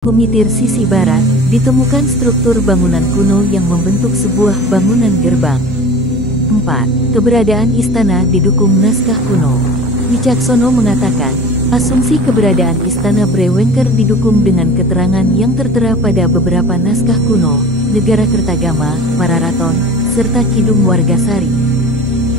Kumitir sisi barat, ditemukan struktur bangunan kuno yang membentuk sebuah bangunan gerbang. 4. Keberadaan istana didukung naskah kuno. Wicaksono mengatakan, asumsi keberadaan istana Brewengker didukung dengan keterangan yang tertera pada beberapa naskah kuno, Negara Kertagama, Pararaton, serta Kidung Wargasari.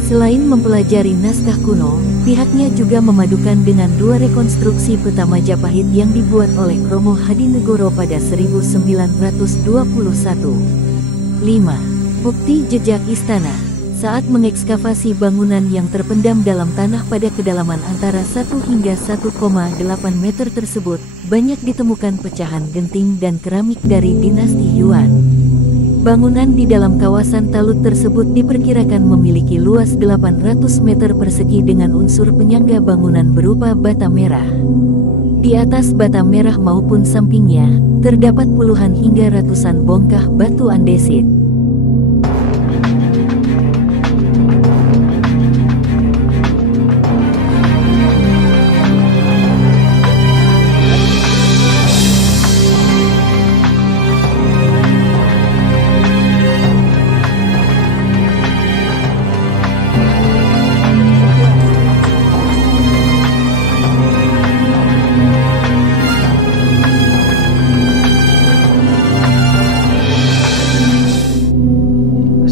Selain mempelajari naskah kuno, pihaknya juga memadukan dengan dua rekonstruksi peta Majapahit yang dibuat oleh Kromo Hadinegoro pada 1921. 5. Bukti jejak istana. Saat mengekskavasi bangunan yang terpendam dalam tanah pada kedalaman antara 1 hingga 1,8 meter tersebut, banyak ditemukan pecahan genting dan keramik dari dinasti Yuan. Bangunan di dalam kawasan Talut tersebut diperkirakan memiliki luas 800 meter persegi dengan unsur penyangga bangunan berupa bata merah. Di atas bata merah maupun sampingnya, terdapat puluhan hingga ratusan bongkah batu andesit.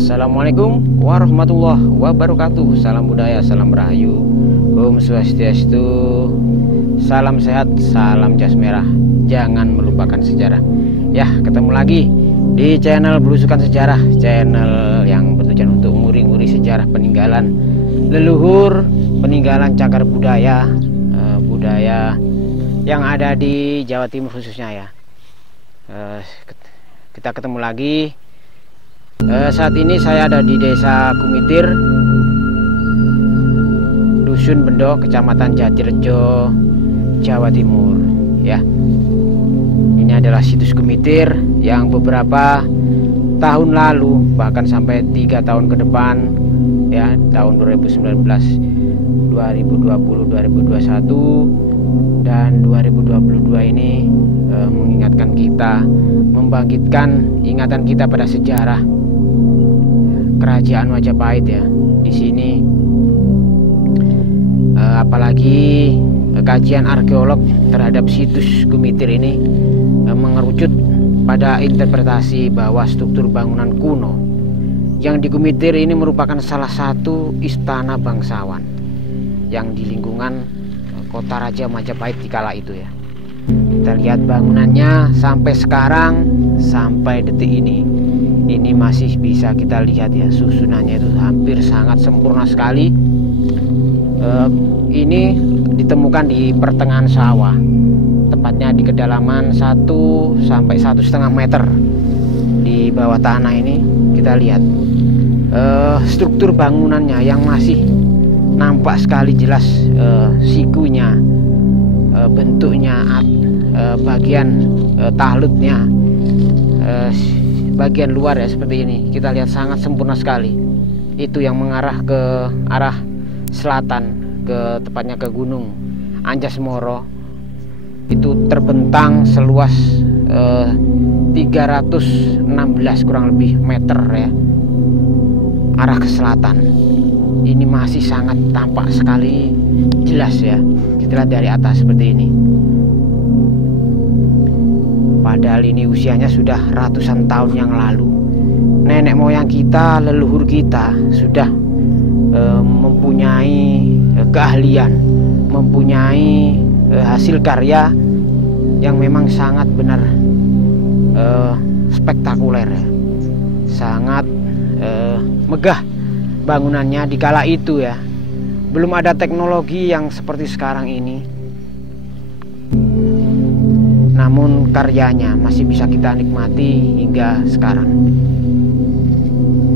Assalamualaikum warahmatullahi wabarakatuh. Salam budaya, salam rahayu, Om Swastiastu, salam sehat, salam jas merah. Jangan melupakan sejarah. Ya, ketemu lagi di channel Belusukan Sejarah, channel yang bertujuan untuk nguri-nguri sejarah peninggalan leluhur, peninggalan cagar budaya, budaya yang ada di Jawa Timur khususnya ya. Kita ketemu lagi. Saat ini saya ada di Desa Kumitir, Dusun Bendo, Kecamatan Jatirejo, Jawa Timur. Ya, ini adalah situs Kumitir yang beberapa tahun lalu, bahkan sampai 3 tahun ke depan, ya, tahun 2019, 2020, 2021, dan 2022 ini mengingatkan kita, membangkitkan ingatan kita pada sejarah Kerajaan Majapahit ya. Di sini apalagi kajian arkeolog terhadap situs Kumitir ini mengerucut pada interpretasi bahwa struktur bangunan kuno yang di Kumitir ini merupakan salah satu istana bangsawan yang di lingkungan kota Raja Majapahit di kala itu ya. Kita lihat bangunannya sampai sekarang, sampai detik ini masih bisa kita lihat ya, susunannya itu hampir sangat sempurna sekali. Ini ditemukan di pertengahan sawah, tepatnya di kedalaman 1 sampai 1,5 meter di bawah tanah. Ini kita lihat struktur bangunannya yang masih nampak sekali jelas, sikunya, bentuknya, bagian talutnya, bagian luar ya seperti ini. Kita lihat sangat sempurna sekali. Itu yang mengarah ke arah selatan, tepatnya ke Gunung Anjas-Moro. Itu terbentang seluas 316 kurang lebih meter ya, arah ke selatan. Ini masih sangat tampak sekali jelas ya, kita lihat dari atas seperti ini. Padahal ini usianya sudah ratusan tahun yang lalu. Nenek moyang kita, leluhur kita sudah mempunyai keahlian, mempunyai hasil karya yang memang sangat benar spektakuler ya. Sangat megah bangunannya di kala itu ya. Belum ada teknologi yang seperti sekarang ini, namun karyanya masih bisa kita nikmati hingga sekarang.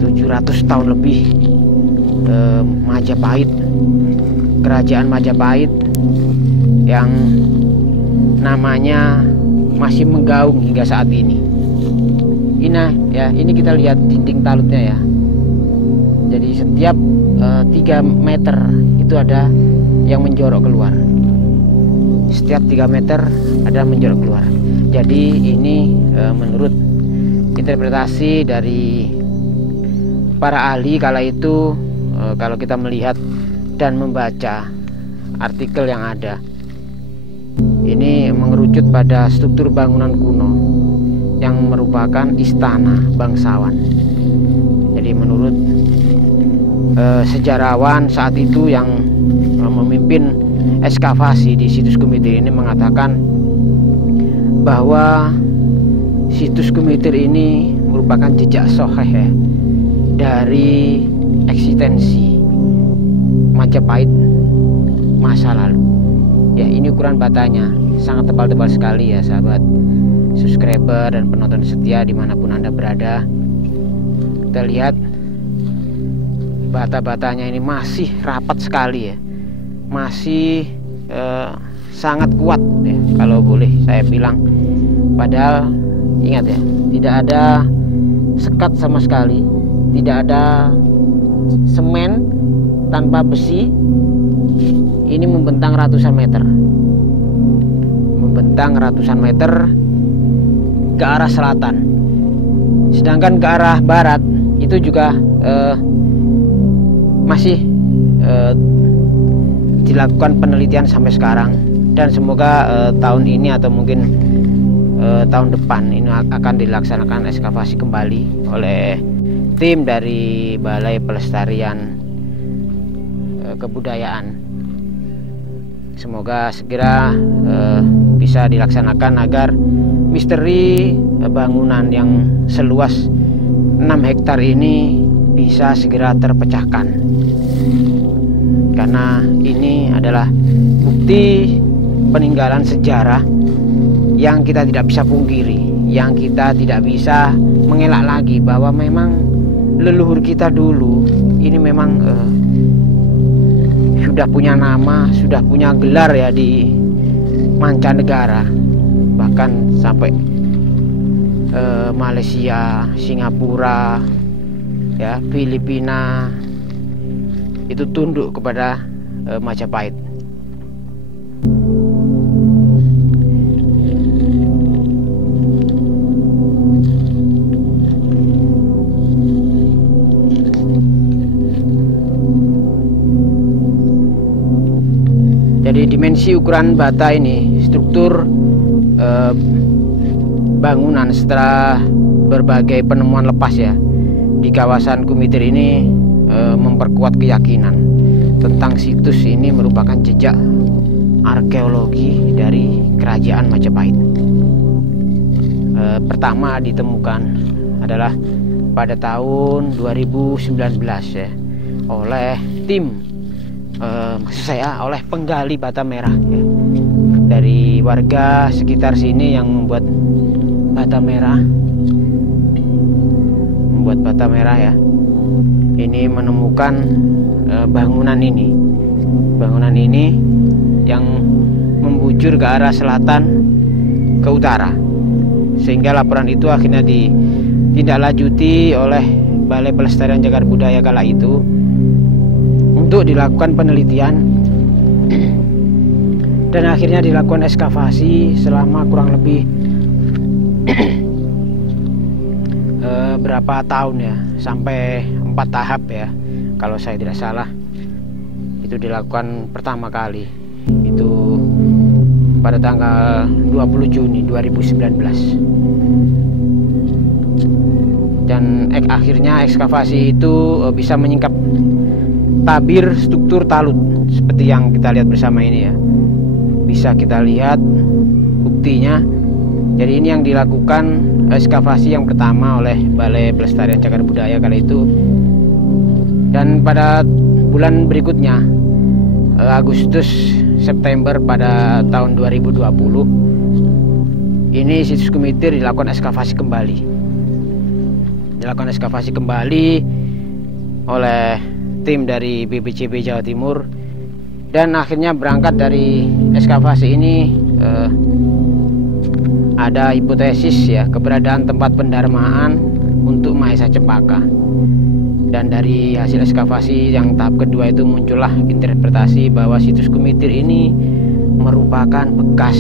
700 tahun lebih Majapahit, kerajaan Majapahit yang namanya masih menggaung hingga saat ini. Ini kita lihat dinding talutnya ya. Jadi setiap 3 meter itu ada yang menjorok keluar. setiap 3 meter ada menjorok keluar. Jadi ini menurut interpretasi dari para ahli kala itu, kalau kita melihat dan membaca artikel yang ada, ini mengerucut pada struktur bangunan kuno yang merupakan istana bangsawan. Jadi menurut sejarawan saat itu yang memimpin ekskavasi di situs Gumitir ini mengatakan bahwa situs Gumitir ini merupakan jejak soheh dari eksistensi Majapahit masa lalu. Ya, ini ukuran batanya sangat tebal-tebal sekali ya sahabat subscriber dan penonton setia dimanapun Anda berada. Kita lihat bata-batanya ini masih rapat sekali ya, masih sangat kuat ya, kalau boleh saya bilang. Padahal ingat ya, tidak ada sekat sama sekali, tidak ada semen tanpa besi. Ini membentang ratusan meter, ke arah selatan, sedangkan ke arah barat itu juga masih dilakukan penelitian sampai sekarang. Dan semoga tahun ini atau mungkin tahun depan ini akan dilaksanakan ekskavasi kembali oleh tim dari Balai Pelestarian Kebudayaan. Semoga segera bisa dilaksanakan agar misteri bangunan yang seluas 6 hektar ini bisa segera terpecahkan, karena ini adalah bukti peninggalan sejarah yang kita tidak bisa pungkiri, yang kita tidak bisa mengelak lagi, bahwa memang leluhur kita dulu ini memang sudah punya nama, sudah punya gelar ya di mancanegara, bahkan sampai Malaysia, Singapura, ya, Filipina itu tunduk kepada Majapahit. Jadi dimensi ukuran bata ini, struktur bangunan setelah berbagai penemuan lepas ya di kawasan Gumitir ini memperkuat keyakinan tentang situs ini merupakan jejak arkeologi dari kerajaan Majapahit. Pertama ditemukan adalah pada tahun 2019 ya, oleh tim oleh penggali bata merah ya, dari warga sekitar sini yang membuat bata merah ya. Ini menemukan bangunan ini yang membujur ke arah selatan ke utara, sehingga laporan itu akhirnya ditindaklanjuti oleh Balai Pelestarian Cagar Budaya kala itu untuk dilakukan penelitian, dan akhirnya dilakukan ekskavasi selama kurang lebih berapa tahun ya, sampai 4 tahap ya kalau saya tidak salah. Itu dilakukan pertama kali itu pada tanggal 20 Juni 2019, dan akhirnya ekskavasi itu bisa menyingkap tabir struktur talut seperti yang kita lihat bersama ini ya. Bisa kita lihat buktinya. Jadi ini yang dilakukan ekskavasi yang pertama oleh Balai Pelestarian Cagar Budaya kala itu. Dan pada bulan berikutnya, Agustus September pada tahun 2020, ini situs Gumitir dilakukan ekskavasi kembali oleh tim dari BPCB Jawa Timur. Dan akhirnya berangkat dari ekskavasi ini ada hipotesis ya keberadaan tempat pendarmaan untuk Mahesa Cempaka. Dan dari hasil ekskavasi yang tahap kedua itu muncullah interpretasi bahwa situs Gumitir ini merupakan bekas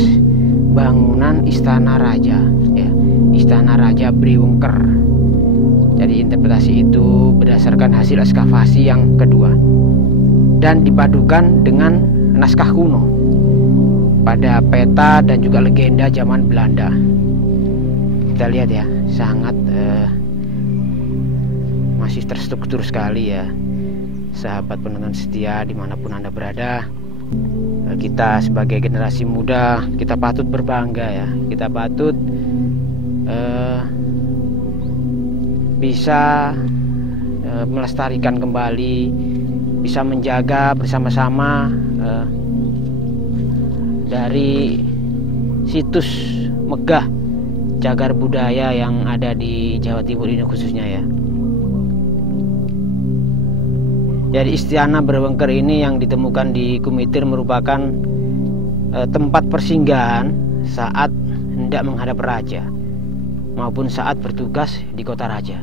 bangunan Istana Raja, ya, Istana Raja Briwengker. Jadi interpretasi itu berdasarkan hasil ekskavasi yang kedua dan dipadukan dengan naskah kuno pada peta dan juga legenda zaman Belanda. Kita lihat ya, sangat masih terstruktur sekali ya, sahabat penonton setia dimanapun Anda berada. Kita sebagai generasi muda, kita patut berbangga ya, kita patut bisa melestarikan kembali, bisa menjaga bersama-sama dari situs megah cagar budaya yang ada di Jawa Timur ini khususnya ya. Jadi Istana Briwengker ini yang ditemukan di Kumitir merupakan tempat persinggahan saat hendak menghadap raja maupun saat bertugas di kota raja.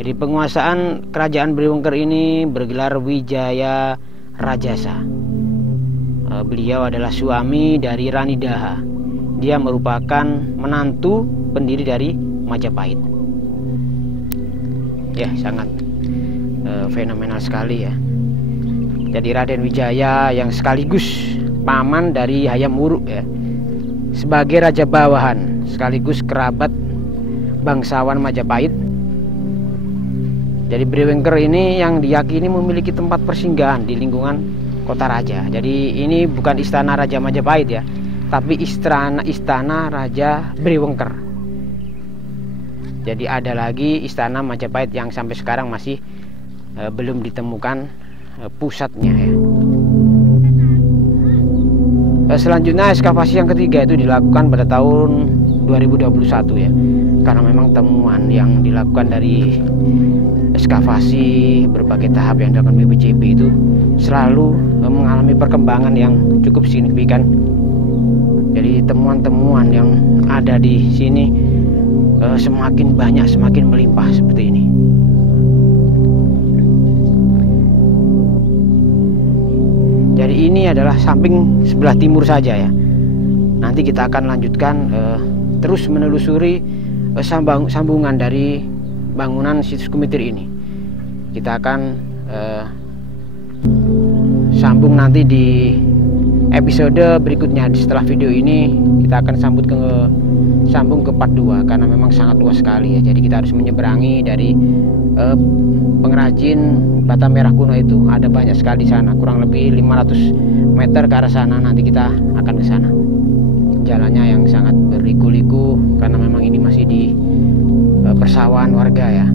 Jadi penguasaan kerajaan Briwengker ini bergelar Wijaya Rajasa. Beliau adalah suami dari Rani Daha. Dia merupakan menantu pendiri dari Majapahit. Ya, sangat fenomenal sekali ya. Jadi Raden Wijaya yang sekaligus paman dari Hayam Wuruk ya, sebagai raja bawahan sekaligus kerabat bangsawan Majapahit. Jadi Briwengker ini yang diyakini memiliki tempat persinggahan di lingkungan kota raja. Jadi ini bukan istana Raja Majapahit ya, tapi istana Raja Briwengker. Jadi ada lagi istana Majapahit yang sampai sekarang masih belum ditemukan pusatnya ya. Selanjutnya ekskavasi yang ketiga itu dilakukan pada tahun 2021 ya, karena memang temuan yang dilakukan dari ekskavasi berbagai tahap yang dilakukan BPCB itu selalu mengalami perkembangan yang cukup signifikan. Jadi temuan-temuan yang ada di sini semakin banyak, semakin melimpah seperti ini. Jadi ini adalah samping sebelah timur saja ya. Nanti kita akan lanjutkan terus menelusuri sambungan dari bangunan situs Kumitir ini. Kita akan sambung nanti di episode berikutnya. Setelah video ini kita akan sambung ke part 2 karena memang sangat luas sekali ya. Jadi kita harus menyeberangi dari pengrajin bata merah kuno itu. Ada banyak sekali di sana, kurang lebih 500 meter ke arah sana. Nanti kita akan ke sana. Jalannya yang sangat berliku-liku karena memang ini masih di persawahan warga ya.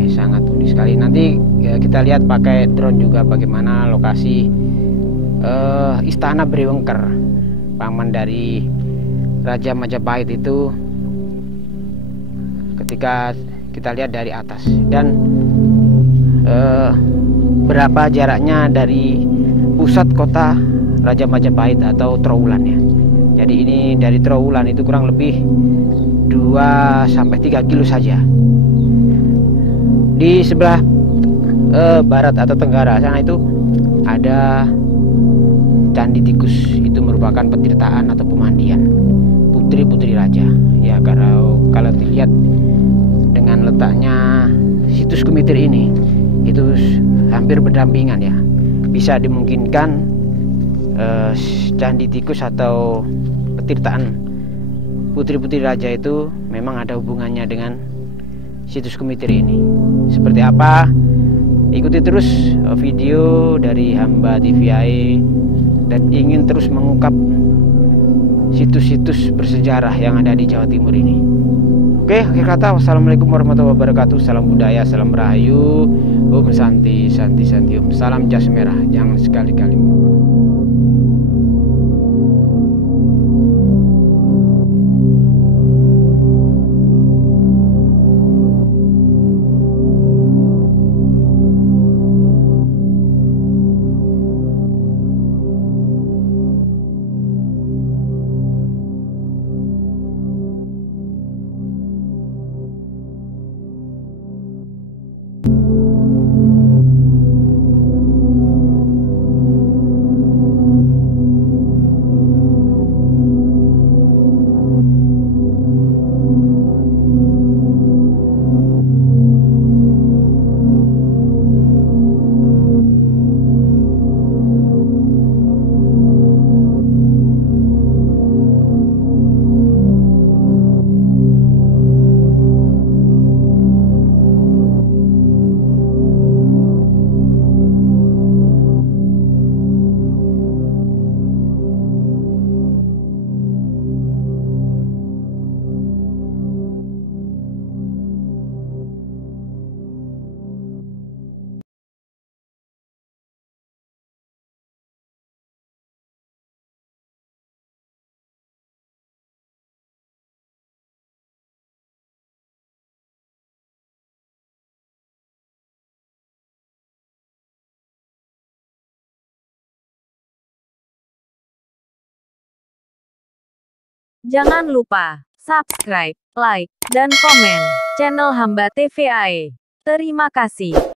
Ya sangat unik sekali. Nanti kita lihat pakai drone juga bagaimana lokasi istana Briwengker, paman dari Raja Majapahit itu, ketika kita lihat dari atas, dan berapa jaraknya dari pusat kota Raja Majapahit atau Trowulan ya. Jadi ini dari Trowulan itu kurang lebih 2-3 kilo saja. Di sebelah barat atau tenggara sana itu ada Candi Tikus. Itu merupakan petirtaan atau pemandian putri-putri raja ya. Kalau dilihat dengan letaknya situs Kumitir ini, itu hampir berdampingan ya. Bisa dimungkinkan Candi Tikus atau petirtaan putri-putri raja itu memang ada hubungannya dengan situs Kumitir ini. Seperti apa? Ikuti terus video dari Hamba TVI dan ingin terus mengungkap situs-situs bersejarah yang ada di Jawa Timur ini. Oke, akhir kata, wassalamualaikum warahmatullahi wabarakatuh. Salam budaya, salam rahayu, Om Santi, Santi, Santi, Om. Salam jas merah. Jangan sekali-kali Jangan lupa subscribe, like, dan komen channel Hamba TV AE. Terima kasih.